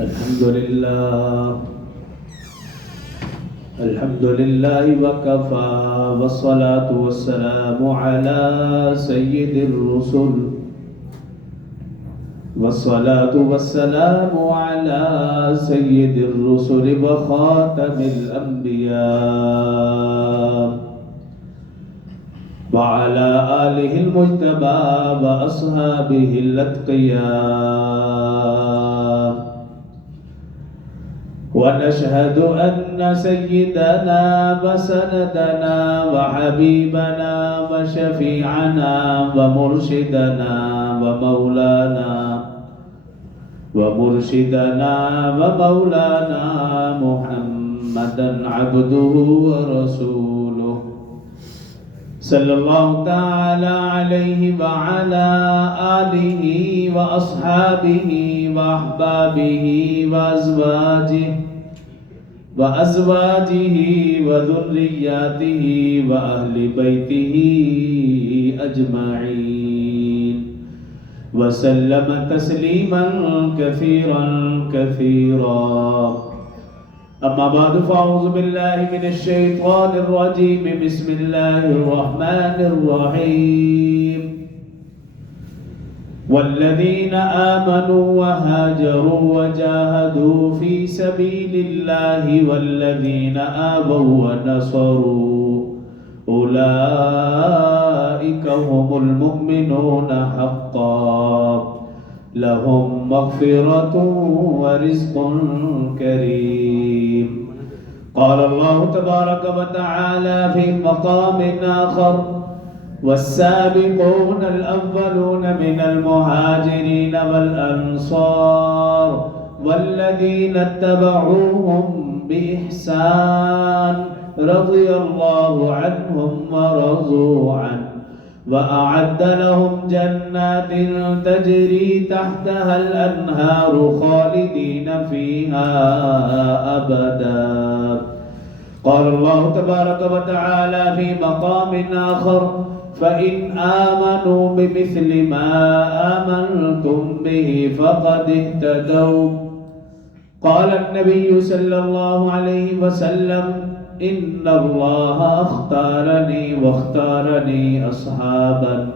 الحمد لله وكفى والصلاة والسلام على سيد الرسل والصلاة والسلام على سيد الرسل وخاتم الأنبياء وعلى آله المجتبى وأصحابه الأتقياء ونشهد أن سيدنا وسندنا وحبيبنا وشفيعنا ومرشدنا ومولانا محمدا عبده ورسوله صلى الله تعالى عليه وعلى آله وأصحابه وأحبابه وأزواجه وذرياته وأهل بيته أجمعين وسلم تسليما كثيرا أما بعد فأعوذ بالله من الشيطان الرجيم بسم الله الرحمن الرحيم والذين آمنوا وهاجروا وجاهدوا في سبيل الله والذين آووا ونصروا أولئك هم المؤمنون حقا لهم مغفرة ورزق كريم قال الله تبارك وتعالى في مقام آخر والسابقون الأولون من المهاجرين والأنصار والذين اتبعوهم بإحسان رضي الله عنهم ورضوا عنه وأعد لهم جنات تجري تحتها الأنهار خالدين فيها أبدا قال الله تبارك وتعالى في مقام آخر فإن آمنوا بمثل ما آمنتم به فقد اهتدوا قال النبي صلى الله عليه وسلم إن الله اختارني واختارني أصحابا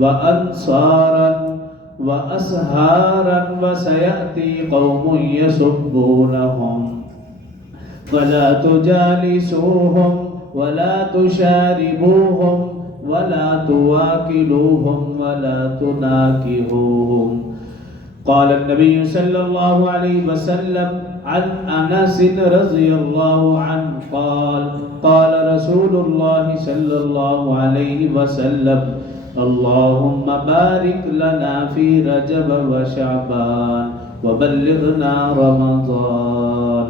وأنصارا وأسهارا وسيأتي قوم يسبونهم فلا تجالسوهم ولا تشاربوهم ولا تواكلوهم ولا تناكحوهم قال النبي صلى الله عليه وسلم عن أنس رضي الله عنه قال رسول الله صلى الله عليه وسلم اللهم بارك لنا في رجب وشعبان وبلغنا رمضان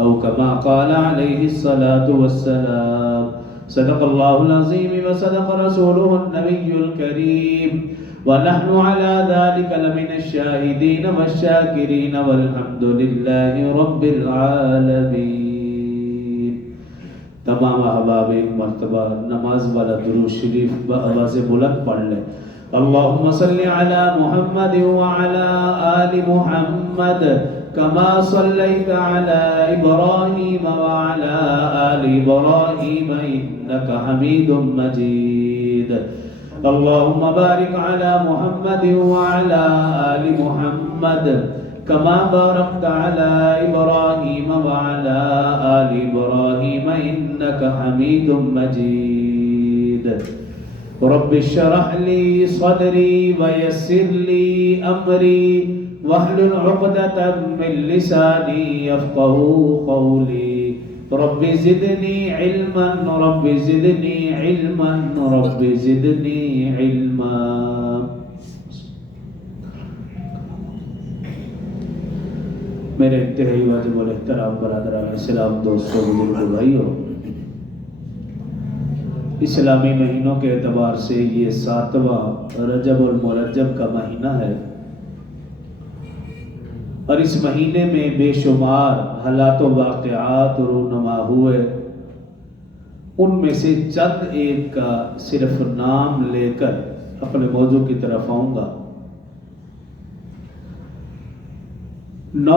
أو كما قال عليه الصلاة والسلام صدق الله العظيم وصدق رسوله النبي الكريم ونحن على ذلك لمن الشاهدين والشاكرين والحمد لله رب العالمين تمام احباب ایک مرتبہ نماز والا درود شریف بآواز بلند پڑھ لیں اللهم صل على محمد وعلى آل محمد كما صليت على إبراهيم وعلى آل إبراهيم إنك حميد مجيد اللهم بارك على محمد وعلى آل محمد كما باركت على إبراهيم وعلى آل إبراهيم إنك حميد مجيد رب اشرح لي صدري ويسر لي أمري واحلل عقدة من لساني يفقهوا قولي رب زدني علما رب زدني علما رب زدني علما میرے انتہائی واجب الاحترام برادران اسلام دوستوں بزرگوں بھائیوں اسلامی مہینوں کے اعتبار سے یہ 7واں رجب المرجب کا مہینہ ہے اور اس مہینے میں بے شمار حالات و واقعات رونما ہوئے ان میں سے چند ایک کا صرف نام لے کر اپنے موضوع کی طرف آؤں گا 9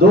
2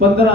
15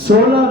16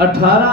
18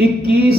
21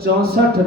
64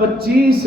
25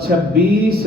26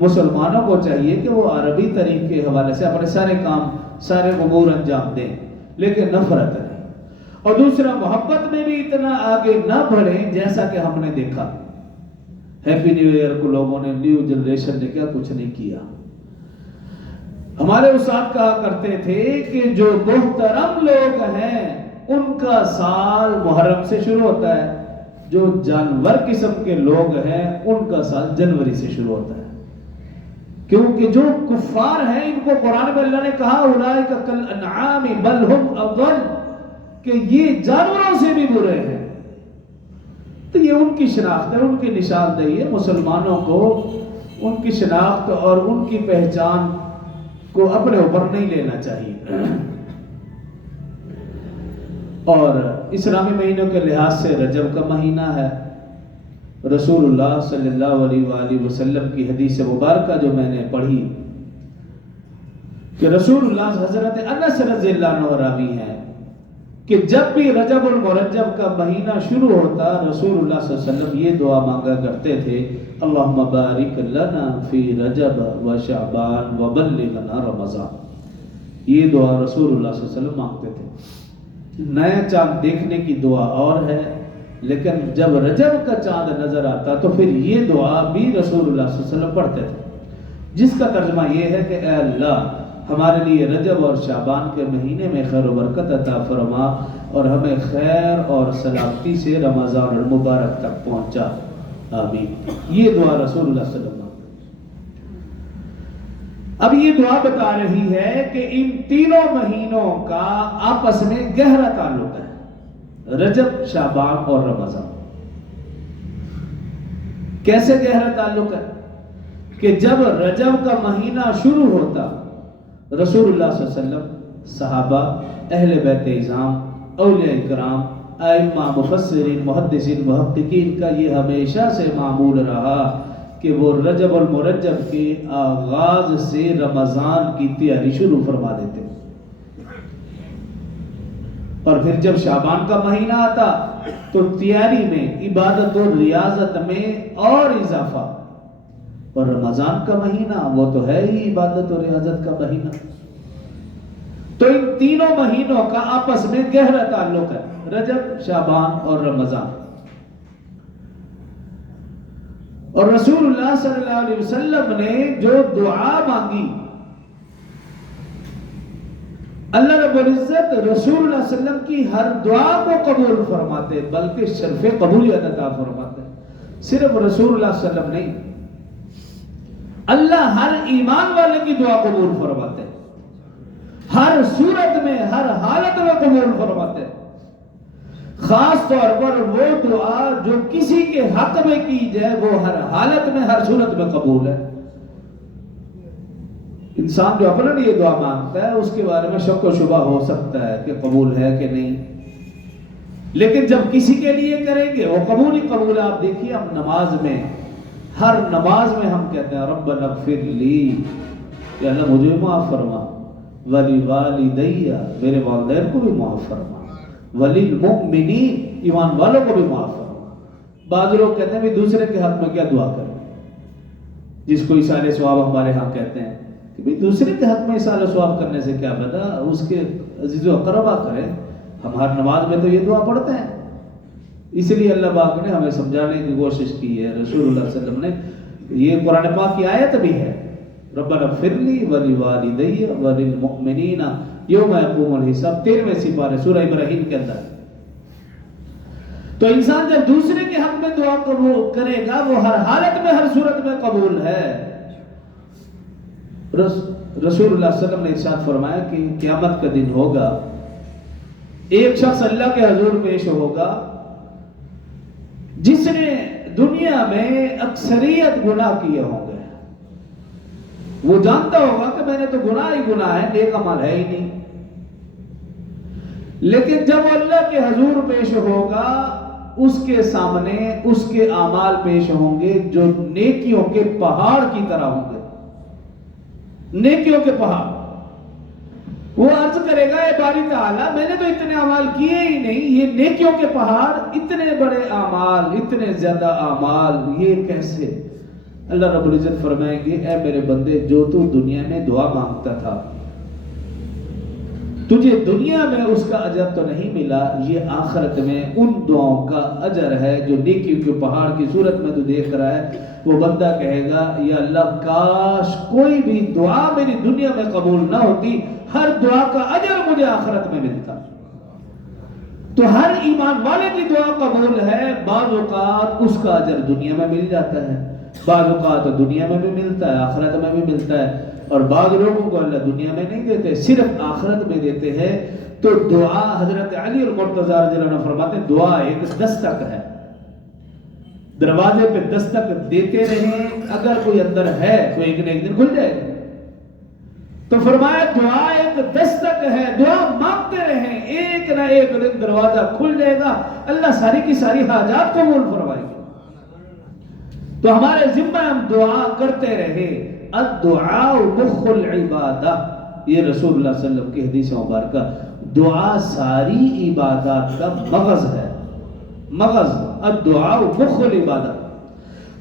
مسلمانوں کو چاہیے کہ وہ عربی طریقے کے حوالے سے اپنے سارے کام سارے امور انجام دیں، لیکن نفرت نہیں، اور دوسرا محبت میں بھی اتنا آگے نہ بڑھیں جیسا کہ ہم نے دیکھا ہیپی نیو ایئر کو لوگوں نے، نیو جنریشن نے کیا کچھ نہیں کیا۔ ہمارے استاد کہا کرتے تھے کہ جو محترم لوگ ہیں ان کا سال محرم سے شروع ہوتا ہے، جو جانور قسم کے لوگ ہیں ان کا سال جنوری سے شروع ہوتا ہے، کیونکہ جو کفار ہیں ان کو قرآن میں اللہ نے کہا اولئک کالانعام بل ہم اضل، کہ یہ جانوروں سے بھی برے ہیں۔ تو یہ ان کی شناخت ہے، ان کی نشاندہی ہے۔ مسلمانوں کو ان کی شناخت اور ان کی پہچان کو اپنے اوپر نہیں لینا چاہیے۔ اور اسلامی مہینوں کے لحاظ سے رجب کا مہینہ ہے۔ رسول اللہ صلی اللہ علیہ وآلہ وسلم کی حدیث مبارکہ جو میں نے پڑھی کہ رسول اللہ حضرت انس رضی اللہ عنہ راوی ہیں کہ جب بھی رجب المرجب کا مہینہ شروع ہوتا رسول اللہ صلی اللہ علیہ وسلم یہ دعا مانگا کرتے تھے، اللہم بارک لنا فی رجب و شعبان و بلغنا رمضان۔ یہ دعا رسول اللہ صلی اللہ علیہ وسلم مانگتے تھے۔ نیا چاند دیکھنے کی دعا اور ہے، لیکن جب رجب کا چاند نظر آتا تو پھر یہ دعا بھی رسول اللہ صلی اللہ علیہ وسلم پڑھتے تھے، جس کا ترجمہ یہ ہے کہ اے اللہ ہمارے لیے رجب اور شعبان کے مہینے میں خیر و برکت عطا فرما اور ہمیں خیر اور سلامتی سے رمضان المبارک تک پہنچا، آمین۔ یہ دعا رسول اللہ صلی اللہ علیہ وسلم۔ اب یہ دعا بتا رہی ہے کہ ان تینوں مہینوں کا آپس میں گہرا تعلق ہے، رجب، شعبان اور رمضان۔ کیسے گہرا تعلق ہے کہ جب رجب کا مہینہ شروع ہوتا رسول اللہ صلی اللہ علیہ وسلم، صحابہ، اہل بیت اعظام، اولیاء کرام، ائمہ، مفسرین، محدثین، محققین کا یہ ہمیشہ سے معمول رہا کہ وہ رجب المرجب کے آغاز سے رمضان کی تیاری شروع فرما دیتے، اور پھر جب شعبان کا مہینہ آتا تو تیاری میں، عبادت و ریاضت میں اور اضافہ، اور رمضان کا مہینہ وہ تو ہے ہی عبادت و ریاضت کا مہینہ۔ تو ان تینوں مہینوں کا آپس میں گہرا تعلق ہے، رجب، شعبان اور رمضان۔ اور رسول اللہ صلی اللہ علیہ وسلم نے جو دعا مانگی، اللہ رب العزت رسول اللہ صلی اللہ علیہ وسلم کی ہر دعا کو قبول فرماتے، بلکہ شرف قبولیت عطا فرماتے۔ صرف رسول اللہ صلی اللہ علیہ وسلم نہیں، اللہ ہر ایمان والے کی دعا قبول فرماتے، ہر صورت میں، ہر حالت میں قبول فرماتے۔ خاص طور پر وہ دعا جو کسی کے حق میں کی جائے وہ ہر حالت میں، ہر صورت میں قبول ہے۔ انسان جو اپنے لیے دعا مانگتا ہے اس کے بارے میں شک و شبہ ہو سکتا ہے کہ قبول ہے کہ نہیں، لیکن جب کسی کے لیے کریں گے وہ قبول ہی قبول ہے۔ آپ دیکھیے ہم نماز میں، ہر نماز میں ہم کہتے ہیں ربنا اغفر لی، یا اللہ مجھے معاف فرما، ولی والدیہ، میرے والدین کو بھی معاف فرما، وللمؤمنین، ایمان والوں کو بھی معاف فرما۔ بعض لوگ کہتے ہیں بھی دوسرے کے حق میں کیا دعا کریں، جس کو ایصال ثواب ہمارے ہاں کہتے ہیں کہ بھی دوسرے کے حق میں ایصال ثواب کرنے سے کیا فائدہ، اس کے عزیز و اقربا کریں۔ ہم ہر نماز میں تو یہ دعا پڑھتے ہیں، اس لیے اللہ پاک نے ہمیں سمجھانے کی کوشش کی ہے۔ رسول اللہ صلی اللہ علیہ وسلم نے، یہ قرآن پاک کی آیت بھی ہے، ربنا اغفر لی ولوالدی وللمؤمنین یوم یقوم الحساب، 13ویں سپارہ سورہ ابراہیم کے اندر۔ تو انسان جب دوسرے کے حق میں دعا قبول کرے گا وہ ہر حالت میں، ہر صورت میں قبول ہے۔ رسول اللہ صلی اللہ علیہ وسلم نے ارشاد فرمایا کہ قیامت کا دن ہوگا، ایک شخص اللہ کے حضور پیش ہوگا جس نے دنیا میں اکثریت گناہ کیے ہوں گے، وہ جانتا ہوگا کہ میں نے تو گناہ ہی گناہ ہے، نیک عمل ہے ہی نہیں، لیکن جب وہ اللہ کے حضور پیش ہوگا اس کے سامنے اس کے اعمال پیش ہوں گے جو نیکیوں کے پہاڑ کی طرح ہوں گے، نیکیوں کے پہاڑ۔ وہ عرض کرے گا اے باری تعالیٰ میں نے تو اتنے اعمال کیے ہی نہیں، یہ نیکیوں کے پہاڑ، اتنے بڑے اعمال، اتنے زیادہ اعمال، یہ کیسے؟ اللہ رب العزت فرمائیں گے اے میرے بندے جو تو دنیا میں دعا مانگتا تھا تجھے دنیا میں اس کا اجر تو نہیں ملا، یہ آخرت میں ان دعاؤں کا اجر ہے جو نیکیوں کے پہاڑ کی صورت میں تو دیکھ رہا ہے۔ وہ بندہ کہے گا یا اللہ کاش کوئی بھی دعا میری دنیا میں قبول نہ ہوتی، ہر دعا کا اجر مجھے آخرت میں ملتا۔ تو ہر ایمان والے کی دعا قبول ہے، بعض اوقات اس کا اجر دنیا میں مل جاتا ہے، بعض اوقات دنیا میں بھی ملتا ہے، آخرت میں بھی ملتا ہے، اور بعض لوگوں کو اللہ دنیا میں نہیں دیتے، صرف آخرت میں دیتے ہیں۔ تو دعا حضرت علی المرتضی رضی اللہ عنہ فرماتے ہیں دعا ایک دستک ہے، دروازے پہ دستک دیتے رہیں، اگر کوئی اندر ہے تو ایک نہ ایک دن کھل جائے گا۔ تو فرمایا دعا ایک دستک ہے، دعا مانگتے رہیں، ایک نہ ایک دن دروازہ کھل جائے گا، اللہ ساری کی ساری حاجات قبول فرمائے گا۔ تو ہمارے ذمہ ہم دعا کرتے رہے۔ الدعاء مخ العبادہ، یہ رسول اللہ صلی اللہ علیہ وسلم کی حدیث مبارکہ، دعا ساری عبادات کا مغز ہے، مغز، الدعاء مخ العبادہ۔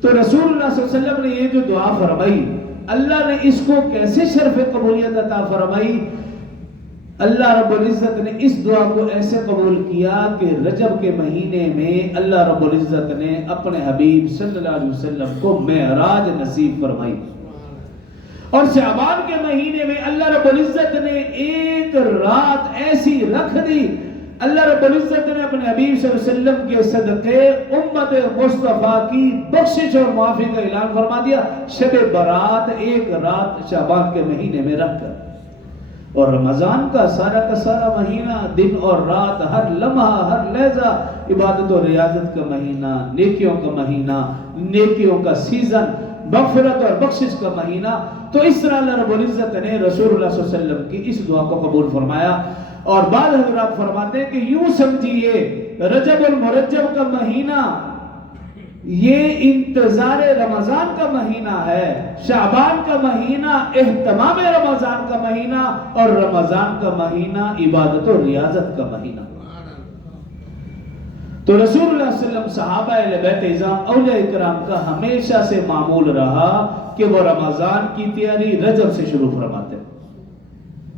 تو رسول اللہ صلی اللہ علیہ وسلم نے یہ جو دعا فرمائی، اللہ نے اس کو کیسے شرف قبولیت عطا فرمائی؟ اللہ رب العزت نے اس دعا کو ایسے قبول کیا کہ رجب کے مہینے میں اللہ رب العزت نے اپنے حبیب صلی اللہ علیہ وسلم کو معراج نصیب فرمائی، اور شعبان کے مہینے میں اللہ رب العزت نے ایک رات ایسی رکھ دی، اللہ رب العزت نے اپنے حبیب صلی اللہ علیہ وسلم کے صدقے امت مصطفیٰ کی بخشش اور معافی کا اعلان فرما دیا، شب برات ایک رات شعبان کے مہینے میں رکھ کر۔ اور رمضان کا سارا مہینہ، دن اور رات، ہر لمحہ ہر لہجہ عبادت و ریاضت کا مہینہ، نیکیوں کا مہینہ، نیکیوں کا سیزن، مغفرت اور بخشش کا مہینہ۔ تو اس طرح اللہ رب العزت نے رسول اللہ صلی اللہ علیہ وسلم کی اس دعا کو قبول فرمایا۔ اور بعض حضرات فرماتے ہیں کہ یوں سمجھیے رجب المرجب کا مہینہ یہ انتظار رمضان کا مہینہ ہے، شعبان کا مہینہ اہتمام رمضان کا مہینہ، اور رمضان کا مہینہ عبادت و ریاضت کا مہینہ۔ تو رسول اللہ صلی اللہ علیہ وسلم صحابہ اہل بیت اعظام اولیاء اکرام کا ہمیشہ سے معمول رہا کہ وہ رمضان کی تیاری رجب سے شروع فرماتے،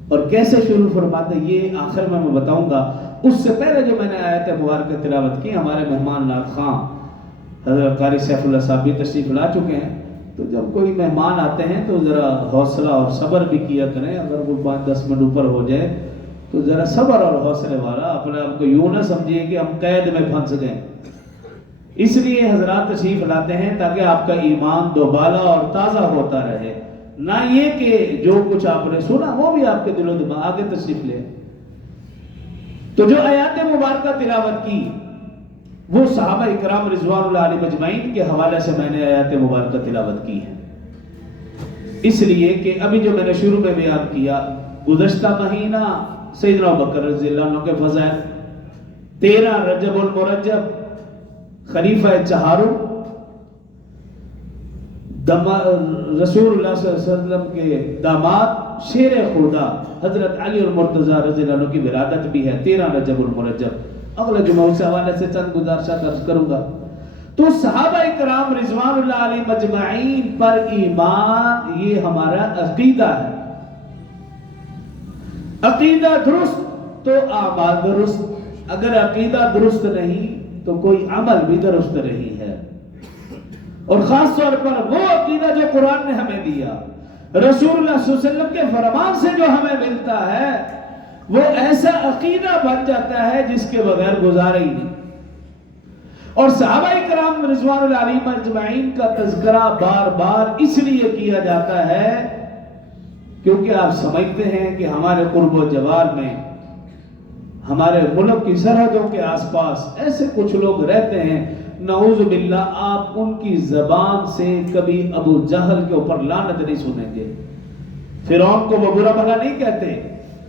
اور کیسے شروع فرماتے یہ آخر میں بتاؤں گا۔ اس سے پہلے جو میں نے آیت مبارکہ تلاوت کی، ہمارے مہمان نعت خواں حضرت قاری سیف اللہ صاحب بھی تشریف لا چکے ہیں، تو جب کوئی مہمان آتے ہیں تو ذرا حوصلہ اور صبر بھی کیا کریں، اگر وہ 5-10 منٹ اوپر ہو جائے تو ذرا صبر اور حوصلے والا، اپنے آپ کو یوں نہ سمجھیے کہ ہم قید میں پھنس گئے۔ اس لیے حضرات تشریف لاتے ہیں تاکہ آپ کا ایمان دوبالا اور تازہ ہوتا رہے، نہ یہ کہ جو کچھ آپ نے سنا وہ بھی آپ کے دل و دماغ آگے تشریف لے۔ تو جو آیات مبارکہ تلاوت کی وہ صحابہ اکرام رضوان اللہ علیہ مجمعین کے حوالے سے میں نے آیات مبارکہ تلاوت کی ہے، اس لیے کہ ابھی جو میں نے شروع میں بیان کیا، گزشتہ مہینہ سیدنا ابوبکر رضی اللہ عنہ کے فضائل، 13 رجب المرجب خلیفہ چہاروں، رسول اللہ صلی اللہ علیہ وسلم کے داماد شیر خدا حضرت علی المرتضی رضی اللہ عنہ کی ولادت بھی ہے 13 رجب المرجب۔ اگلے جمعہ سے حوالے سے چند گزارشات درج کروں گا۔ تو صحابہ اکرام رضوان اللہ علیہ مجمعین پر ایمان یہ ہمارا عقیدہ ہے، عقیدہ درست تو اعمال درست، اگر عقیدہ درست نہیں تو کوئی عمل بھی درست نہیں ہے۔ اور خاص طور پر وہ عقیدہ جو قرآن نے ہمیں دیا، رسول اللہ صلی اللہ علیہ وسلم کے فرمان سے جو ہمیں ملتا ہے، وہ ایسا عقیدہ بن جاتا ہے جس کے بغیر گزارا ہی نہیں۔ اور صحابہ اکرام رضوان اللہ علیہ مجمعین کا تذکرہ بار بار اس لیے کیا جاتا ہے کیونکہ آپ سمجھتے ہیں کہ ہمارے قرب و جوار میں، ہمارے ملک کی سرحدوں کے آس پاس ایسے کچھ لوگ رہتے ہیں، نعوذ باللہ آپ ان کی زبان سے کبھی ابو جہل کے اوپر لعنت نہیں سنیں گے۔ فرعون کو وہ برا بھلا نہیں کہتے،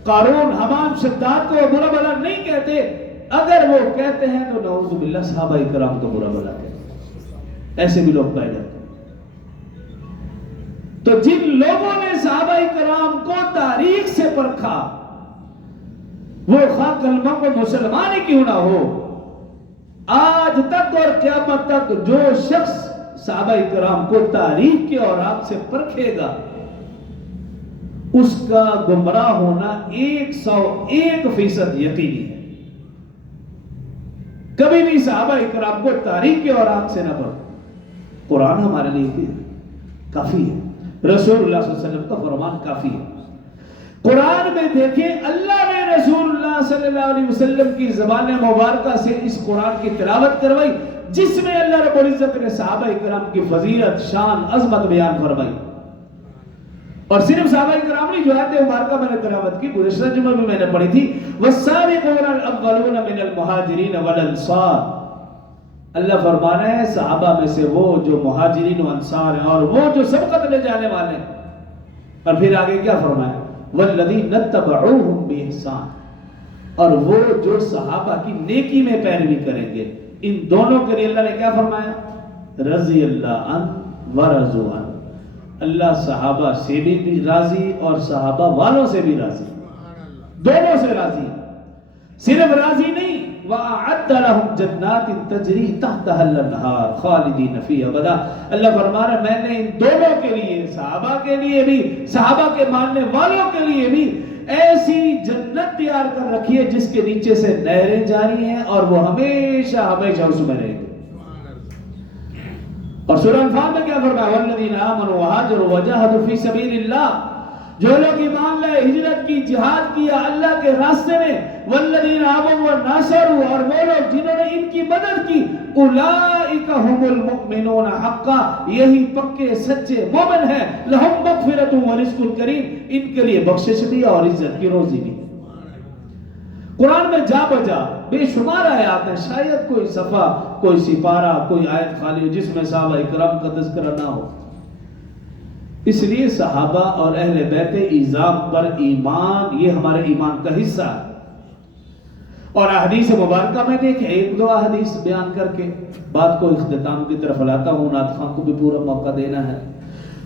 قارون، حمان، شداد کو وہ برا بھلا نہیں کہتے، اگر وہ کہتے ہیں تو نعوذ باللہ صحابہ کرام کو برا بھلا کہتے ہیں، ایسے بھی لوگ پائے جاتے ہیں۔ تو جن لوگوں نے صحابہ کرام کو تاریخ سے پرکھا، وہ خواہ کلمہ کو مسلمان ہی کیوں نہ ہو، آج تک اور قیامت تک جو شخص صحابہ کرام کو تاریخ کے اوراق سے پرکھے گا، اس کا گمراہ ہونا 101% یقینی ہے۔ کبھی بھی صحابہ کرام کو تاریخ کے اوراق سے نہ پڑھو۔ قرآن ہمارے لیے کافی ہے، رسول اللہ صلی اللہ علیہ وسلم کا فرمان کافی ہے۔ قرآن میں دیکھیں اللہ نے رسول اللہ صلی اللہ علیہ وسلم کی زبان مبارکہ سے اس قرآن کی تلاوت کروائی، جس میں اللہ رب العزت نے صحابہ کرام کی فضیلت، شان، عظمت بیان فرمائی۔ اور صرف صحابہ کرام نہیں، جو آیت مبارکہ میں نے تلاوت کی گزشتہ جمعہ میں نے پڑھی تھی، والسابقون الاولون من المہاجرین والانصار، اللہ فرمانا ہے صحابہ میں سے وہ جو مہاجرین و انصار ہیں اور وہ جو سبقت لے جانے والے ہیں۔ اور پھر آگے کیا فرمایا؟ والذین اتبعوہم بإحسان، اور وہ جو صحابہ کی نیکی میں پیروی کریں گے۔ ان دونوں کے لیے اللہ نے کیا فرمایا؟ رضی اللہ عنہ ورضوا عنہ، اللہ صحابہ سے بھی راضی اور صحابہ والوں سے بھی راضی، دونوں سے راضی، صرف راضی نہیں، وَأَعَدَّ لَهُمْ جَنَّاتٍ تَجْرِي تَحْتَهَا الْأَنْهَارُ خَالِدِينَ فِيهَا أَبَدًا۔ اللہ فرما رہا ہے میں نے ان دونوں کے لیے، صحابہ کے لیے بھی، صحابہ کے ماننے والوں کے لیے بھی ایسی جنت تیار کر رکھی ہے جس کے نیچے سے نہریں جاری ہیں اور وہ ہمیشہ ہمیشہ اس میں رہیں گے۔ اور سورہ انفال میں کیا فرمایا؟ وَالَّذِينَ آمَنُوا وَهَاجَرُوا وَجَاهَدُوا فِي سَبِيلِ اللَّهِ، جو لوگ ایمان لائے، ہجرت کی، جہاد کیا اللہ کے راستے میں، والذین آمنوا ونصروا، اور وہ لوگ جنہوں نے ان کی مدد کی، اولئک هم المؤمنون حقا، یہی پکے سچے مومن ہیں، لہم مغفرۃ ورزق کریم، ان کے لیے بخشش بھی اور عزت کی روزی بھی۔ قرآن میں جا بجا بے شمار آیات ہیں، شاید کوئی صفحہ، کوئی سپارہ، کوئی آیت خالی ہو جس میں صحابہ کرام کا تذکرہ نہ ہو۔ اس لیے صحابہ اور اہل بیت اعظام پر ایمان، یہ ہمارے ایمان کا حصہ ہے۔ اور احادیث مبارکہ میں دیکھیں، ایک دو احادیث بیان کر کے بات کو اختتام کی طرف لاتا ہوں، نعت خواں کو بھی پورا موقع دینا ہے۔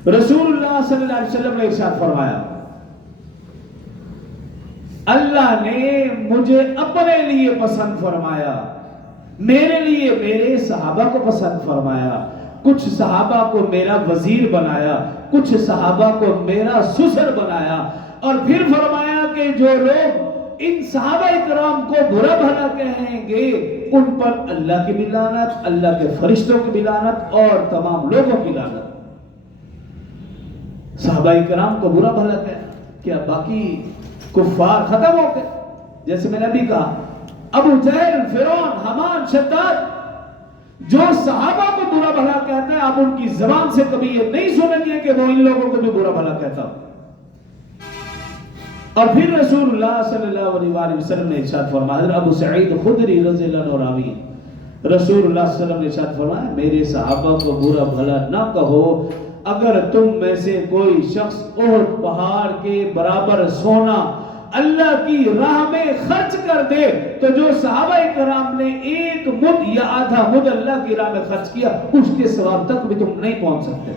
رسول اللہ صلی اللہ علیہ وسلم نے ارشاد فرمایا، اللہ نے مجھے اپنے لیے پسند فرمایا، میرے لیے میرے صحابہ کو پسند فرمایا، کچھ صحابہ کو میرا وزیر بنایا، کچھ صحابہ کو میرا سسر بنایا، اور پھر فرمایا کہ جو لوگ ان صحابہ کرام کو برا بھلا کہیں گے ان پر اللہ کی بھی لعنت، اللہ کے فرشتوں کی بھی لعنت اور تمام لوگوں کی لعنت۔ صحابہ کرام کو برا بھلا کہنا، کیا باقی کفار ختم ہو گئے؟ جیسے میں نے ابھی کہا، ابو جہل، فرعون، حمان، شداد، جو صحابہ کو برا بھلا کہتا ہے، آپ ان کی زبان سے کبھی یہ نہیں سنیں گے کہ وہ ان لوگوں کو بھی برا بھلا کہتا ہو۔ اور پھر رسول اللہ صلی اللہ علیہ وآلہ وسلم نے ارشاد فرمایا، حضرت ابو سعید خدری رضی اللہ عنہ راوی، رسول اللہ صلی اللہ علیہ وسلم نے ارشاد فرمایا، میرے صحابہ کو برا بھلا نہ کہو، اگر تم میں سے کوئی شخص احد پہاڑ کے برابر سونا اللہ کی راہ میں خرچ کر دے تو جو صحابہ کرام نے ایک مد یا آدھا مد اللہ کی راہ میں خرچ کیا اس کے ثواب تک بھی تم نہیں پہنچ سکتے۔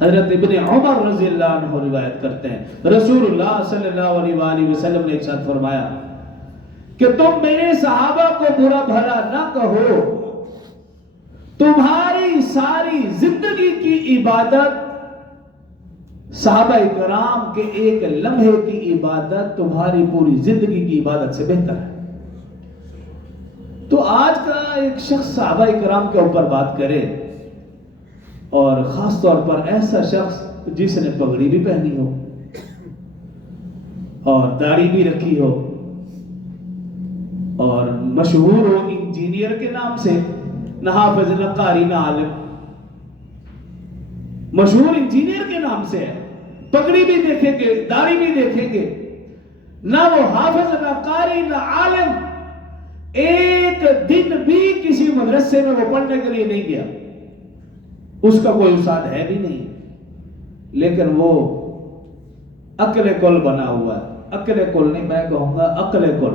حضرت ابن عمر رضی اللہ عنہ روایت کرتے ہیں، رسول اللہ صلی اللہ علیہ وآلہ وسلم نے ارشاد فرمایا کہ تم میرے صحابہ کو برا بھلا نہ کہو، تمہاری ساری زندگی کی عبادت صحابہ کرام کے ایک لمحے کی عبادت تمہاری پوری زندگی کی عبادت سے بہتر ہے۔ تو آج کا ایک شخص صحابہ کرام کے اوپر بات کرے، اور خاص طور پر ایسا شخص جس نے پگڑی بھی پہنی ہو اور داڑھی بھی رکھی ہو اور مشہور ہو انجینئر کے نام سے، نہ حافظ، نہ قاری، نہ عالم، مشہور انجینئر کے نام سے ہے، پگڑی بھی دیکھیں گے، داڑھی بھی دیکھیں گے، نہ وہ حافظ، نہ قاری، نہ عالم، ایک دن بھی کسی مدرسے میں وہ پڑھنے کے لیے نہیں گیا، اس کا کوئی استاد ہے بھی نہیں، لیکن وہ عقل کل بنا ہوا ہے۔ عقل کل نہیں، میں کہوں گا عقل کل،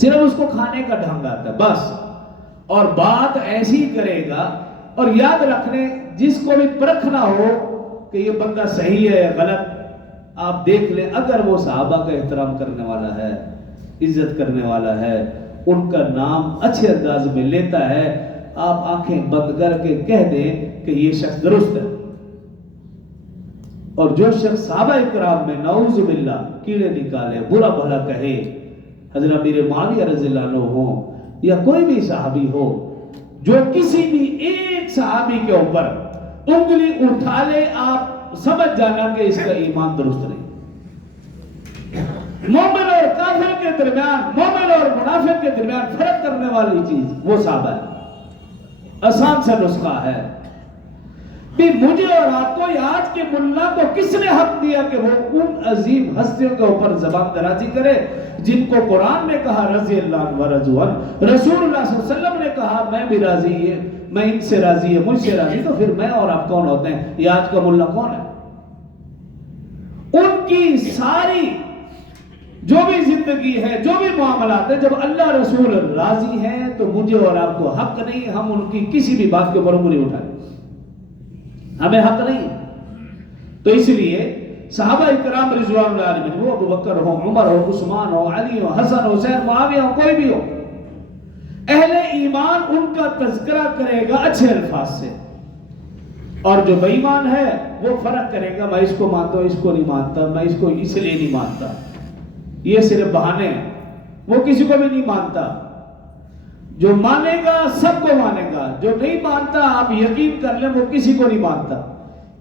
صرف اس کو کھانے کا ڈھنگ آتا ہے بس، اور بات ایسی کرے گا۔ اور یاد رکھنے، جس کو بھی پرکھنا ہو کہ یہ بندہ صحیح ہے غلط، آپ دیکھ لیں، اگر وہ صحابہ کا احترام کرنے والا ہے، عزت کرنے والا ہے، ان کا نام اچھے انداز میں لیتا ہے، آپ آنکھیں بند کر کے کہہ دیں کہ یہ شخص درست ہے۔ اور جو شخص صحابہ اکرام میں نعوذ باللہ کیڑے نکالے، برا بھلا کہے، حضرت امیر معاویہ رضی اللہ عنہ ہو یا کوئی بھی صحابی ہو، جو کسی بھی ایک صحابی کے اوپر انگلی اٹھا لے، آپ سمجھ جانا کہ اس کا ایمان درست نہیں۔ مومن اور کافر کے درمیان، مومن اور منافق کے درمیان فرق کرنے والی چیز وہ صحابہ ہے۔ آسان سا نسخہ ہے کہ مجھے اور آپ کو، آج کے ملا کو کس نے حق دیا کہ وہ ان عظیم ہستیوں کے اوپر زبان درازی کرے جن کو قرآن نے کہا رضی اللہ عنہ ورضوا عنہ، رسول اللہ صلی اللہ علیہ وسلم نے کہا میں بھی راضی ہے، میں ان سے راضی ہے، مجھ سے راضی، تو پھر میں اور آپ کون ہوتے ہیں؟ یہ آج کا ملا کون ہے؟ ان کی ساری جو بھی زندگی ہے، جو بھی معاملات ہیں، جب اللہ رسول راضی ہیں تو مجھے اور آپ کو حق نہیں ہم ان کی کسی بھی بات کے اوپر انگلی اٹھائیں، ہمیں حق نہیں۔ تو اس لیے صحابہ اکرام رضوان اللہ علیہم، وہ ابو بکر ہو، عمر ہو، عثمان ہو، علی ہو، حسن، حسین، معاویہ ہو، کوئی بھی ہو، اہل ایمان ان کا تذکرہ کرے گا اچھے الفاظ سے، اور جو بے ایمان ہے وہ فرق کرے گا، میں اس کو مانتا ہوں، اس کو نہیں مانتا، میں اس کو اس لیے نہیں مانتا، یہ صرف بہانے ہیں، وہ کسی کو بھی نہیں مانتا۔ جو مانے گا سب کو مانے گا، جو نہیں مانتا آپ یقین کر لیں وہ کسی کو نہیں مانتا۔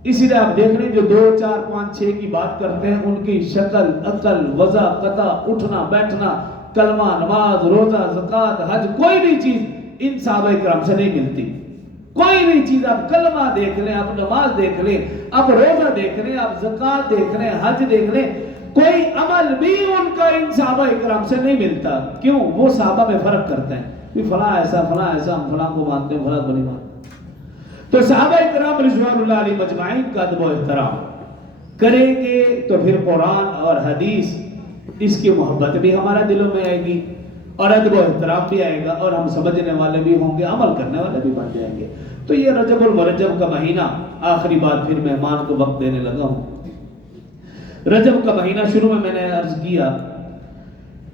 اسی لیے آپ دیکھ رہے ہیں جو 2 4 5 6 کی بات کرتے ہیں، ان کی شکل، عقل، وضع، قطع، اٹھنا بیٹھنا، کلمہ، نماز، روزہ، زکوٰۃ، حج، کوئی بھی چیز ان صحابہ کرام سے نہیں ملتی۔ کوئی بھی چیز، آپ کلمہ دیکھ لیں، آپ نماز دیکھ لیں، آپ روزہ دیکھ لیں، آپ زکوٰۃ دیکھ لیں، حج دیکھ لیں، کوئی عمل بھی ان کا ان صحابہ کرام سے نہیں ملتا۔ کیوں؟ وہ صحابہ میں فرق کرتے ہیں کہ فلاں ایسا، فلاں ایسا، ہم فلاں کو مانتے ہیں، فلاں کو نہیں مانتے۔ تو صحابہ کرام رضوان اللہ علیہ مجمعین کا ادب و احترام کریں گے تو پھر قرآن اور حدیث، اس کی محبت بھی ہمارے دلوں میں آئے گی، اور ادب و احترام بھی آئے گا، اور ہم سمجھنے والے بھی ہوں گے، عمل کرنے والے بھی بن جائیں گے۔ تو یہ رجب المرجب کا مہینہ، آخری بات پھر مہمان کو وقت دینے لگا ہوں۔ رجب کا مہینہ شروع میں نے عرض کیا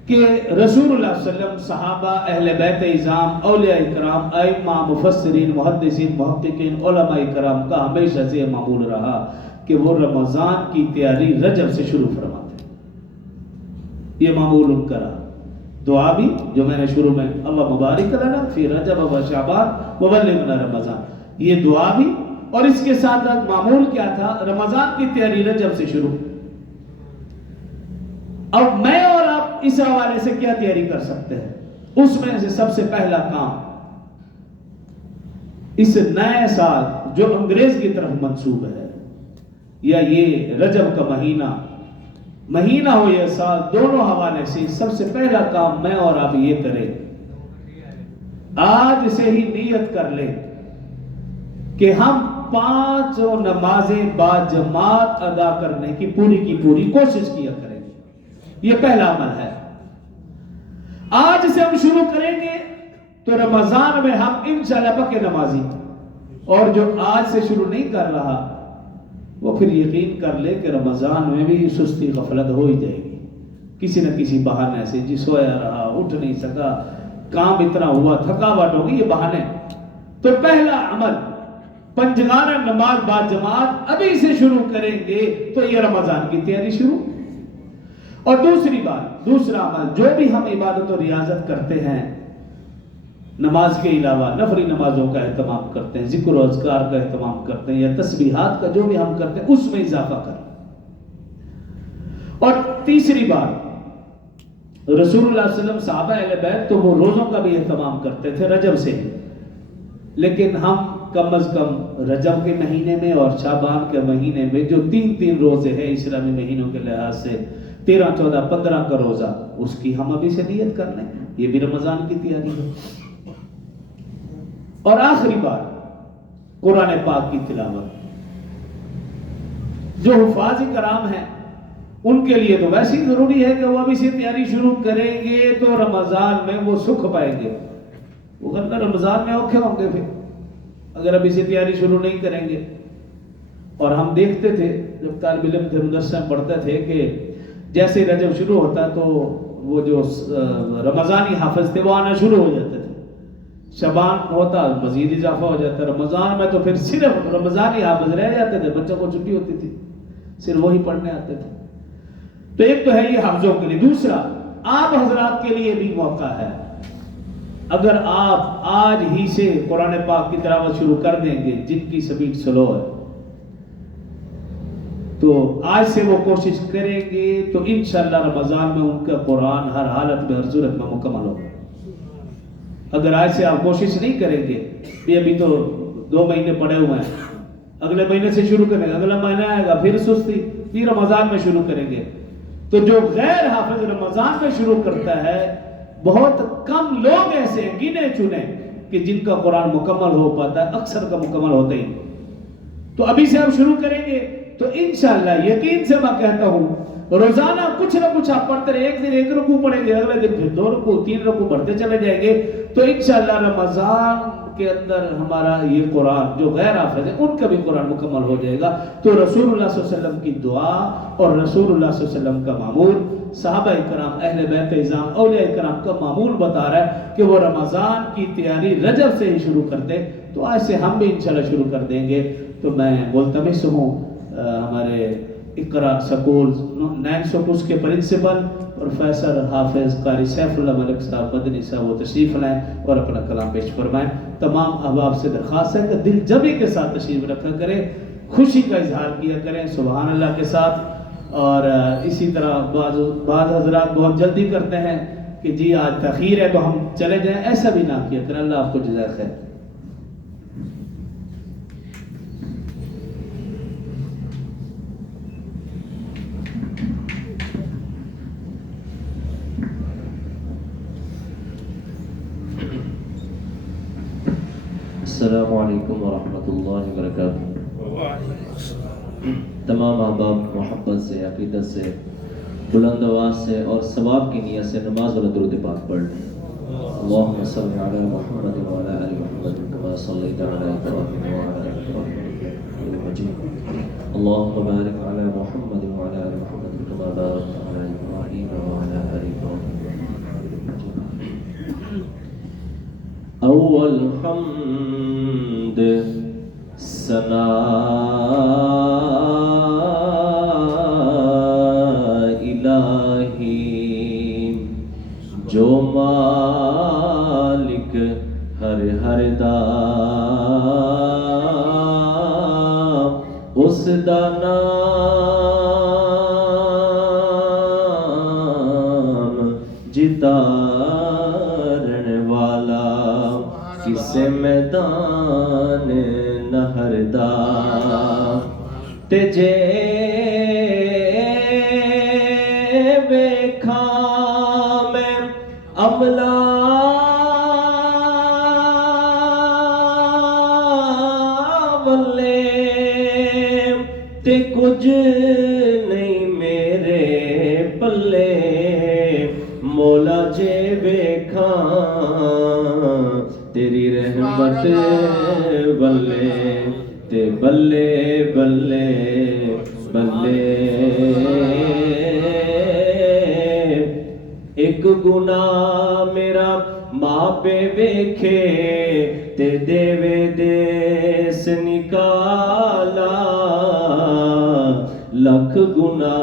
کہ رسول اللہ صلی اللہ علیہ وسلم، صحابہ، اہل بیت اعظام، اولیاء اکرام، ائمہ، مفسرین، محدثین، محققین، علماء کرام کا ہمیشہ سے معمول رہا کہ وہ رمضان کی تیاری رجب سے شروع فرماتے، یہ معمول ان کا رہا۔ دعا بھی جو میں نے شروع میں اللہ مبارک لنا فی رجب و شعبان وبلغنا رمضان، یہ دعا بھی، اور اس کے ساتھ معمول کیا تھا؟ رمضان کی تیاری رجب سے شروع۔ اب میں اور آپ اس حوالے سے کیا تیاری کر سکتے ہیں؟ اس میں سے سب سے پہلا کام، اس نئے سال جو انگریز کی طرف منسوب ہے، یا یہ رجب کا مہینہ ہو یا سال، دونوں حوالے سے سب سے پہلا کام میں اور آپ یہ کریں، آج سے ہی نیت کر لیں کہ ہم 5 نمازیں با جماعت ادا کرنے کی پوری کوشش کیا کریں گے۔ یہ پہلا عمل ہے۔ آج سے ہم شروع کریں گے تو رمضان میں ہم انشاءاللہ پکے نمازی، اور جو آج سے شروع نہیں کر رہا وہ پھر یقین کر لے کہ رمضان میں بھی سستی غفلت ہو ہی جائے گی، کسی نہ کسی بہانے سے، جی سویا رہا، اٹھ نہیں سکا، کام اتنا ہوا، تھکاوٹ ہوگی، یہ بہانے۔ تو پہلا عمل، پنجگانہ نماز با جماعت ابھی سے شروع کریں گے تو یہ رمضان کی تیاری شروع۔ اور دوسری بات، دوسرا عمل، جو بھی ہم عبادت و ریاضت کرتے ہیں، نماز کے علاوہ نفلی نمازوں کا اہتمام کرتے ہیں، ذکر و اذکار کا اہتمام کرتے ہیں، یا تسبیحات کا جو بھی ہم کرتے ہیں، اس میں اضافہ کریں۔ اور تیسری بات، رسول اللہ صلی اللہ علیہ وسلم، صحابہ اہل بیت تو وہ روزوں کا بھی اہتمام کرتے تھے رجب سے ہی، لیکن ہم کم از کم رجب کے مہینے میں اور شعبان کے مہینے میں جو 3 روزے ہیں اسلامی مہینوں کے لحاظ سے، 13 14 15 کا روزہ، اس کی ہم ابھی سے نیت کر لیں، یہ بھی رمضان کی تیاری ہے۔ اور آخری بات، قرآن پاک کی تلاوت۔ جو حفاظ کرام ہیں ان کے لیے تو ویسے ہی ضروری ہے کہ وہ ابھی سے تیاری شروع کریں گے تو رمضان میں وہ سکھ پائیں گے، وہ ورنہ رمضان میں اوکھے ہوں گے پھر اگر ابھی سے تیاری شروع نہیں کریں گے۔ اور ہم دیکھتے تھے جب طالب علم تھے، مدرسے میں پڑھتے تھے کہ جیسے رجب شروع ہوتا تو وہ جو رمضانی حافظ تھے وہ آنا شروع ہو جاتے تھے. شبان ہوتا مزید اضافہ ہو جاتا. رمضان میں تو پھر صرف رمضانی حافظ رہ جاتے تھے, بچوں کو چھٹی ہوتی تھی, صرف وہی پڑھنے آتے تھے. تو ایک تو ہے یہ حافظوں کے لیے. دوسرا آپ حضرات کے لیے بھی موقع ہے. اگر آپ آج ہی سے قرآن پاک کی تلاوت شروع کر دیں گے, جن کی سپیڈ سلو ہے, تو آج سے وہ کوشش کریں گے تو انشاءاللہ رمضان میں ان کا قرآن ہر حالت میں ہر صورت میں مکمل ہوگا. اگر آج سے آپ کوشش نہیں کریں گے, یہ ابھی تو 2 مہینے پڑے ہوئے ہیں, اگلے مہینے سے شروع کریں گے, اگلا مہینہ آئے گا پھر سستی, پھر رمضان میں شروع کریں گے. تو جو غیر حافظ رمضان میں شروع کرتا ہے, بہت کم لوگ ایسے ہیں گنے چنے کہ جن کا قرآن مکمل ہو پاتا ہے, اکثر کا مکمل ہوتا ہی نہیں. تو ابھی سے آپ شروع کریں گے تو انشاءاللہ یقین سے میں کہتا ہوں روزانہ کچھ نہ کچھ آپ پڑھتے رہے. ایک دن 1 رکوع پڑھیں گے, اگلے دن پھر 2 رکوع 3 رکوع پڑھتے چلے جائیں گے, تو انشاءاللہ رمضان کے اندر ہمارا یہ قرآن جو غیر حافظ ہے ان کا بھی قرآن مکمل ہو جائے گا. تو رسول اللہ صلی اللہ علیہ وسلم کی دعا اور رسول اللہ صلی اللہ علیہ وسلم کا معمول, صحابہ کرام, اہل بیت اعظام, اولیاء کرام کا معمول بتا رہا ہے کہ وہ رمضان کی تیاری رجب سے ہی شروع کر دیں. تو آج سے ہم بھی انشاءاللہ شروع کر دیں گے. تو میں ملتمس ہوں ہمارے اقرا سکول 900 کے پرنسپل پروفیسر حافظ قاری سیف اللہ ملک صاحب مدنی صاحب وہ تشریف لائیں اور اپنا کلام پیش فرمائیں. تمام احباب سے درخواست ہے کہ دل جمی کے ساتھ تشریف رکھا کریں, خوشی کا اظہار کیا کریں سبحان اللہ کے ساتھ. اور اسی طرح بعض حضرات بہت جلدی کرتے ہیں کہ جی آج تاخیر ہے تو ہم چلے جائیں, ایسا بھی نہ کیا کریں. اللہ آپ کو جزائے خیر. السلام علیکم ورحمۃ اللہ وبرکاتہ. تمام احباب محبت سے, عقیدت سے, بلند آواز سے اور ثواب کی نیت سے نماز اور درود پاک پڑھ لیں. اللہم صلی علی محمد وعلی آل محمد کما صلیت علی ابراہیم وعلی آل ابراہیم انک حمید مجید. اللہم بارک علی محمد وعلی آل محمد کما بارکت علی ابراہیم وعلی آل ابراہیم. اول حمد ثنا الہی جو مالک ہر دا اس دا نام جتارن والا کسے میدان نہر دا تے جے ویکھاں میں عملہ والے تے کچھ نہیں میرے پلے مولا جے ویکھاں تیری رحمت بلے تے بلے بلے بلے. ایک گناہ میرا ماں پہ ویکھے تے دیوے دیس نکالا, لکھ گناہ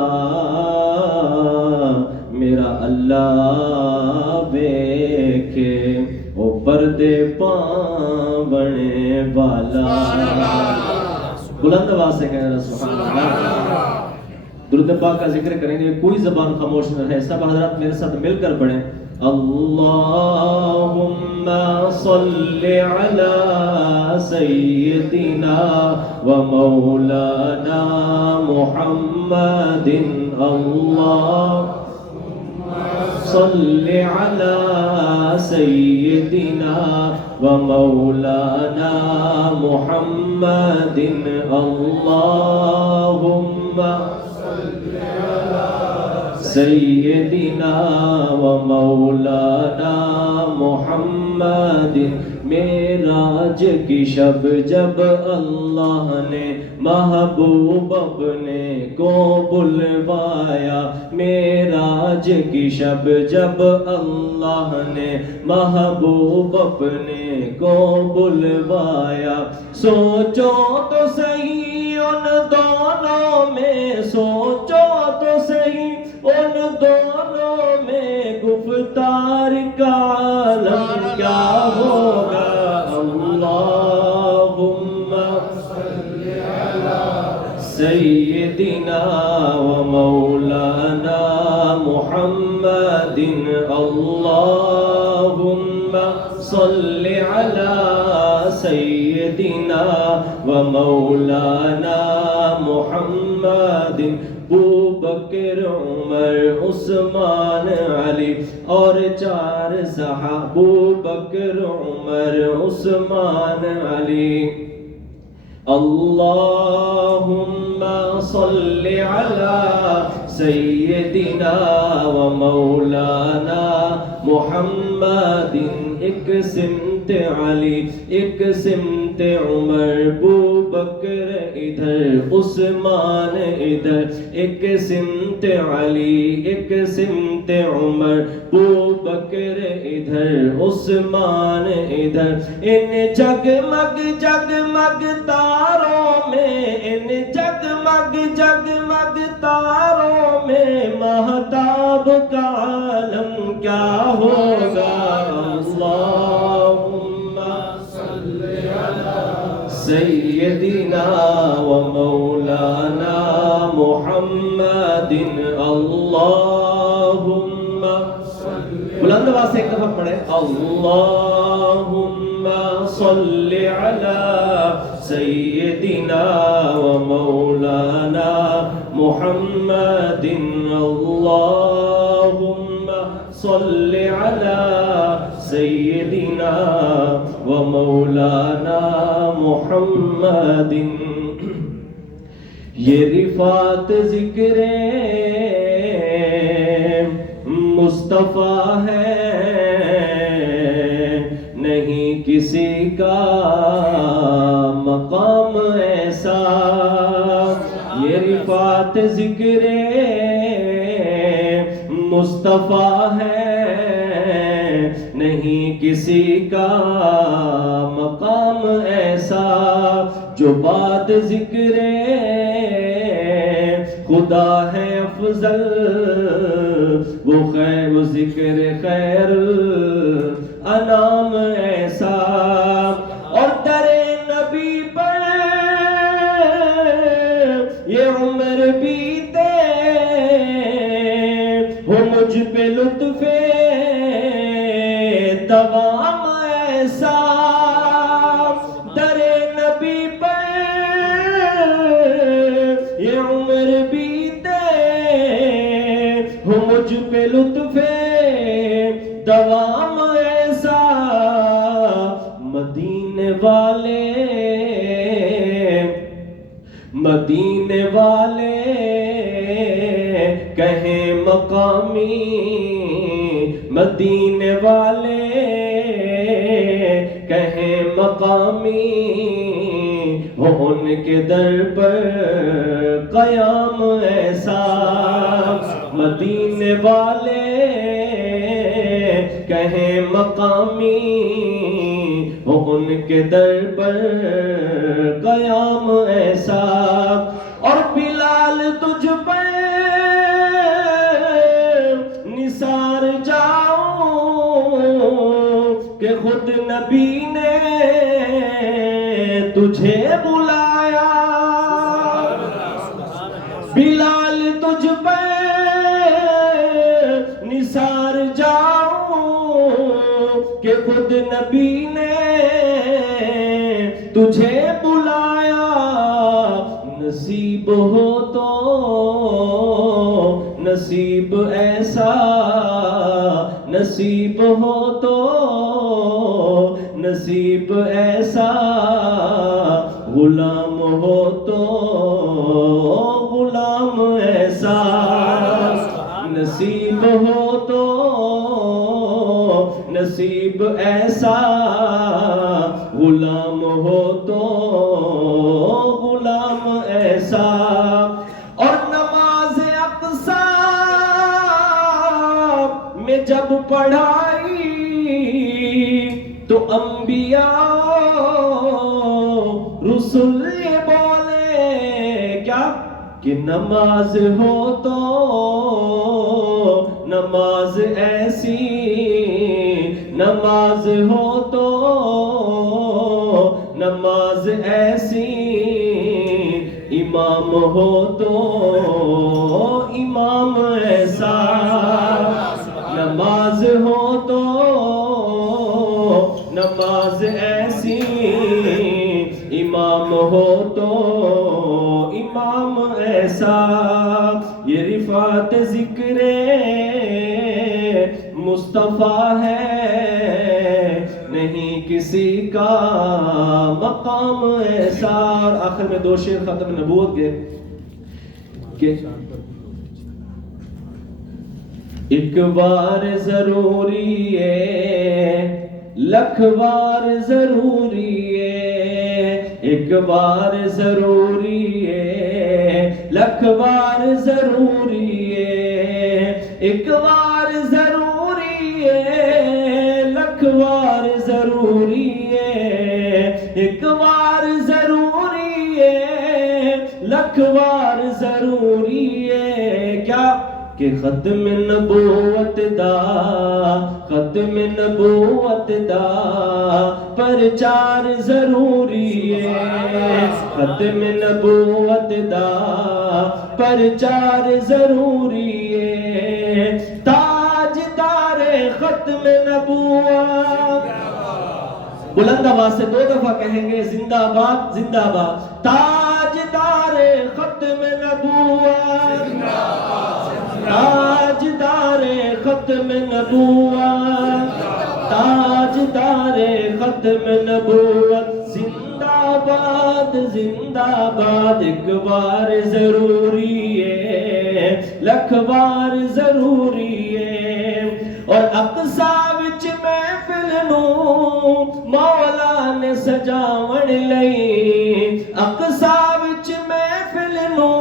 میرا اللہ ویکھے او پردے پاونے والا. بلند آواز سے کہنا سبحان اللہ. درود پاک کا ذکر کریں گے, کوئی زبان خاموش نہ رہے. سب حضرات میرے ساتھ مل کر پڑھیں. اللہم صلی علی سیدنا و مولانا محمد. اللہم صلی علی سیدنا و مولانا محمد. اللہم سیدنا و مولانا محمد. معراج کی شب جب اللہ نے محبوب اپنے کو بلوایا معراج کی شب جب اللہ نے محبوب اپنے کو بلوایا سوچو تو صحیح ان دونوں میں سوچو تو صحیح ان دونوں میں گفتار کا عالم کیا ہوگا اللہم صلی علی سیدنا و مولانا محمد اللہم صلی علی سیدنا و مولانا محمد ابو بکر عمر عثمان علی اور چار صحابہ ابو بکر عمر عثمان علی اللہم صلی علی سیدنا و مولانا محمد ایک سمت علی ایک سمت عمر ابو بکر ادھر عثمان ادھر ایک سمت علی ایک سمت عمر ابو بکر ادھر عثمان ادھر ان جگمگ جگمگ تاروں میں ان جگمگ جگمگ تاروں میں مہتاب کا عالم کیا ہوگا اللہم صلی علی سیدنا و مولانا محمد اللہم بلند آواز سے ایک دفعہ پڑھیں اللہم صلی علی سیدنا و مولانا محمد اللہم صلی علی سیدنا و مولانا محمد یہ رفعت ذکر مصطفیٰ ہے نہیں کسی کا مقام ایسا یہ رفعت ذکر مصطفیٰ ہے نہیں کسی کا مقام ایسا جو بعد ذکر خدا ہے افضل وہ خیر ذکر خیر انام ایسا اور در نبی پر یہ عمر بیتے ہو مجھ پہ لطف دوام ایسا در نبی پر یہ عمر بیتے ہو مجھ پہ لطف دوام ایسا مدینے والے کہیں مقامی مدینے والے کہیں مقامی ہو ان کے در پر قیام ایسا مدینے والے کہیں مقامی ہو ان کے در پر قیام ایسا اور بلال تجھ پر نثار جاؤں کہ خود نبی نے تجھے بلایا بلال تجھ پر نثار جاؤں کہ خود نبی نے تجھے بلایا نصیب ہو تو نصیب ایسا نصیب ہو تو نصیب ایسا غلام ہو تو غلام ایسا نصیب ہو تو نصیب ایسا غلام ہو تو غلام اور نماز اقصی میں جب پڑھائی تو انبیاء رسول یہ بولے کیا کہ نماز ہو تو نماز ایسی، نماز ہو تو نماز ایسی، امام ہو تو امام ایسا، نماز ہو تو نماز ایسی، امام ہو تو امام ایسا۔ یہ رفعت ذکر مصطفیٰ ہے، نہیں کسی کا مقام ایسا۔ اور آخر میں دو شعر ختم نبوت کے کہ ایک بار ضروری ہے لکھ بار ضروری ہے، ایک بار ضروری ہے لکھ بار ضروری ہے، ایک بار ضروری ہے لکھ بار ضروری ہے، ایک بار ضروری ہے لکھ بار ضروری ہے۔ کیا کہ ختم نبوت دا، ختم نبوت دا پرچار ضروری ہے، ختم نبوت دا پرچار ضروری ہے۔ تاجدار ختم نبوت، بلند آواز سے 2 دفعہ کہیں گے زندہ باد زندہ باد۔ تاجدار ختم نبوت، تاجدار ختم نبوت، تاجدار ختم نبوت، زندہ باد زندہ باد۔ ایک بار ضروری ہے لکھ بار ضروری ہے۔ اور اقصی وچ محفل نو مولا نے سجاون لئی، اقصی وچ محفل نو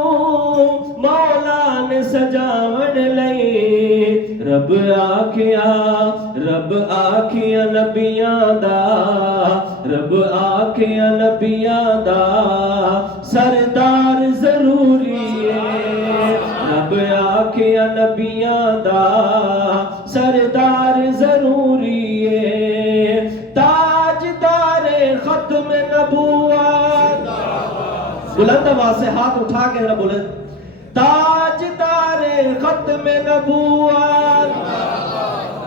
مولا نے سجاون لئی، رب آکھیا رب آکھیا نبیاں دا، رب آکھیا نبیاں دا سردار ضروری ہے، رب آکھیا نبیاں دا سردار ضروری ہے۔ تاجدار ختم نبوت، بلند آواز سے ہاتھ اٹھا کے رب بلند، تاجدار ختم نبوت،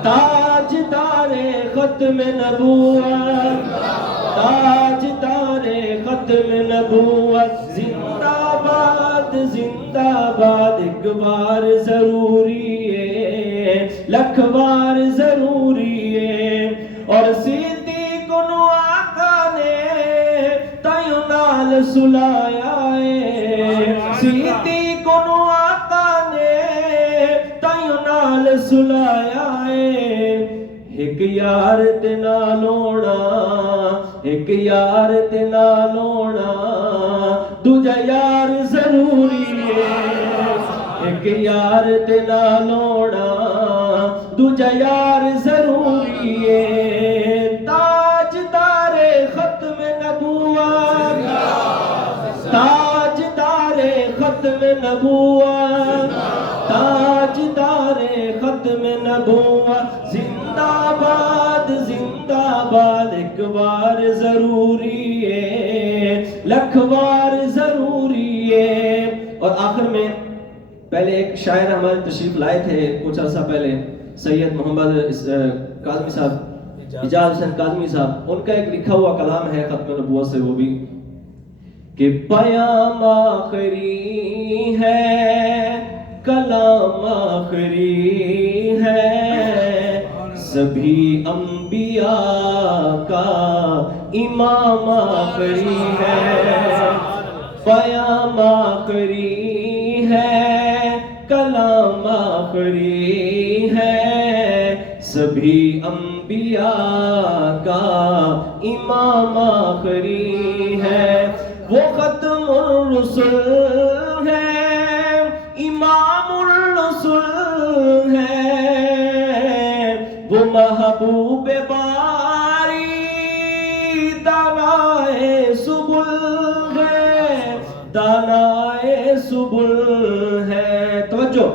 تاجدار ختم نبوت، تاجدار ختم نبوت، زندہ باد زندہ باد۔ ایک بار ضروری ہے لکھ بار ضروری ہے۔ اور صدیق نو آقا نے تائیوں نال سلایا ہے، صدیق نو آقا نے تائیوں نال سلایا ہے۔ ایک یار تے نال ہونا، ایک یار تے نال ہونا، دوجا یار ضروری ہے، ایک یار تے نال ہونا، دوجا یار ضروری ہے۔ تاجدار ختم نبوت، تاجدار ختم نبوت، تاجدار ختم نبوت، زندہ باد زندہ باد۔ ایک بار ضروری ہے لکھ بار ضروری ہے۔ اور آخر میں پہلے ایک شاعر ہمارے تشریف لائے تھے کچھ عرصہ پہلے، سید محمد کاظمی صاحب، اعجاز حسین کاظمی صاحب، ان کا ایک لکھا ہوا کلام ہے ختم نبوت سے، وہ بھی کہ پیام آخری ہے کلام آخری ہے، سبھی انبیاء کا امام آخری ہے، پیام آخری ہے کلام آخری ہے، سبھی انبیاء کا امام آخری ہے۔ وہ ختم الرسل ہے محبوب باری دانائے سبل ہے، دانائے سبل ہے. توجہ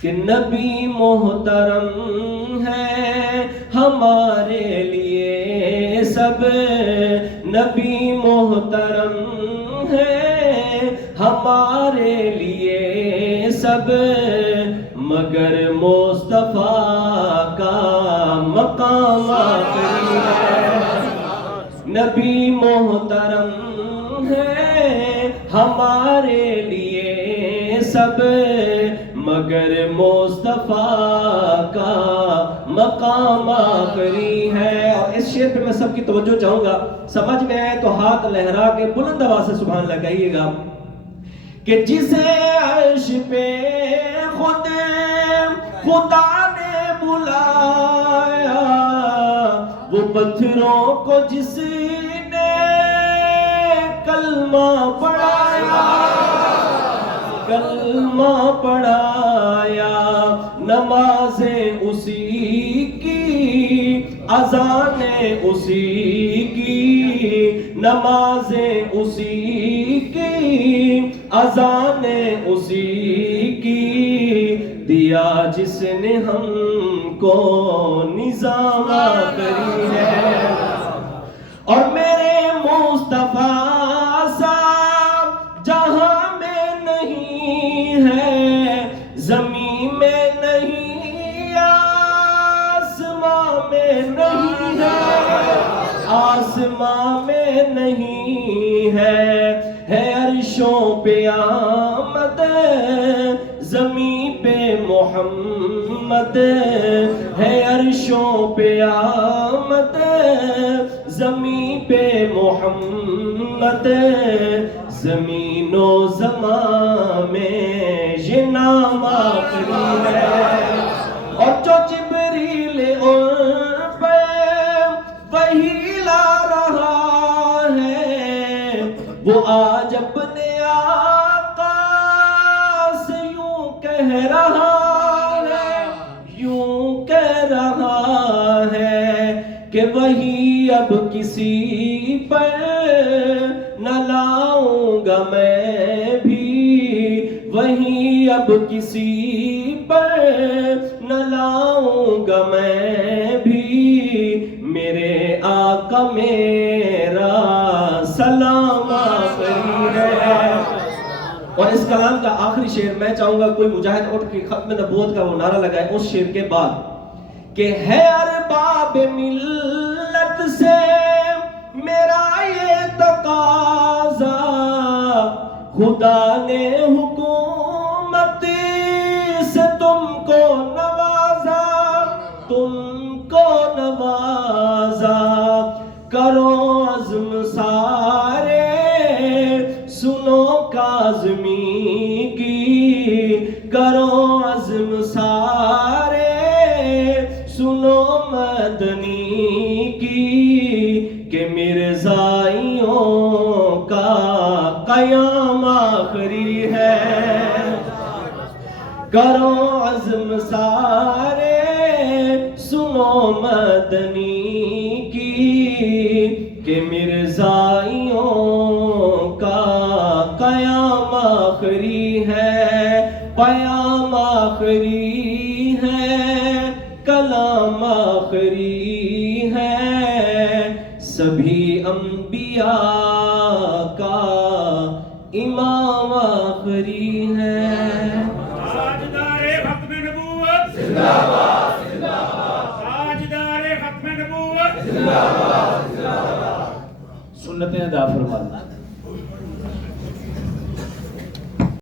کہ نبی محترم ہے ہمارے لیے سب، نبی محترم ہے ہمارے لیے سب، مگر مصطفیٰ کا مقام آخری ہے. نبی محترم ہے ہمارے لیے سب، مگر مصطفیٰ کا مقام آخری ہے. اور اس شعر پہ میں سب کی توجہ چاہوں گا، سمجھ میں آئے تو ہاتھ لہرا کے بلند آواز سے سبحان اللہ کہیے گا کہ جسے عرش پہ خود خدا نے بلایا، وہ پتھروں کو جس نے کلمہ پڑھایا، کلمہ پڑھایا، نمازیں اسی کی، اذانیں اسی کی، نمازیں اسی کی، اذانیں اسی کی، دیا جس نے ہم کو نظام آخری ہے. اور میرے مصطفیٰ سا جہاں میں نہیں ہے، زمین میں نہیں، آسمان میں نہیں ہے، آسمان میں نہیں ہے عرشوں پہ آمد، زمین پہ محمد ہے، عرشوں پہ آمد، زمین پہ محمد، زمین و زمان میں یہ نام آخری ہے. اور جو جبریل ان پہ وہی لا رہا ہے، وہ آج اپنے آقا سے یوں کہہ رہا ہے، یوں کہہ رہا ہے کہ وہی اب کسی پر نہ لاؤں گا میں بھی، وہی اب کسی پر نہ لاؤں گا میں بھی، میرے آقا میرا سلام آخری ہے. اور اس کلام کا آخری شعر میں چاہوں گا کوئی مجاہد اٹھ کے ختم نبوت کا وہ نعرہ لگائے اس شعر کے بعد کہ ہے ارباب ملت سے میرا یہ تقاضا، خدا نے حکومت سے تم کو نوازا، تم کو نوازا، کرو عزم سارے سنو کاظمی کی، کرو عزم سارے سنو مدنی کی، کہ مرزائیوں کا قیام آخری ہے. کرو عزم سارے سنو مدنی کی، کہ مرزائیوں کا قیام آخری ہے، قیام آخری ہے، کلام آخری ہے، سبھی انبیاء کا امام آخری ہے. تاجدار ختم نبوت زندہ باد، زندہ باد. تاجدار ختم نبوت زندہ باد، زندہ باد. سنتیں ادا فرمانا.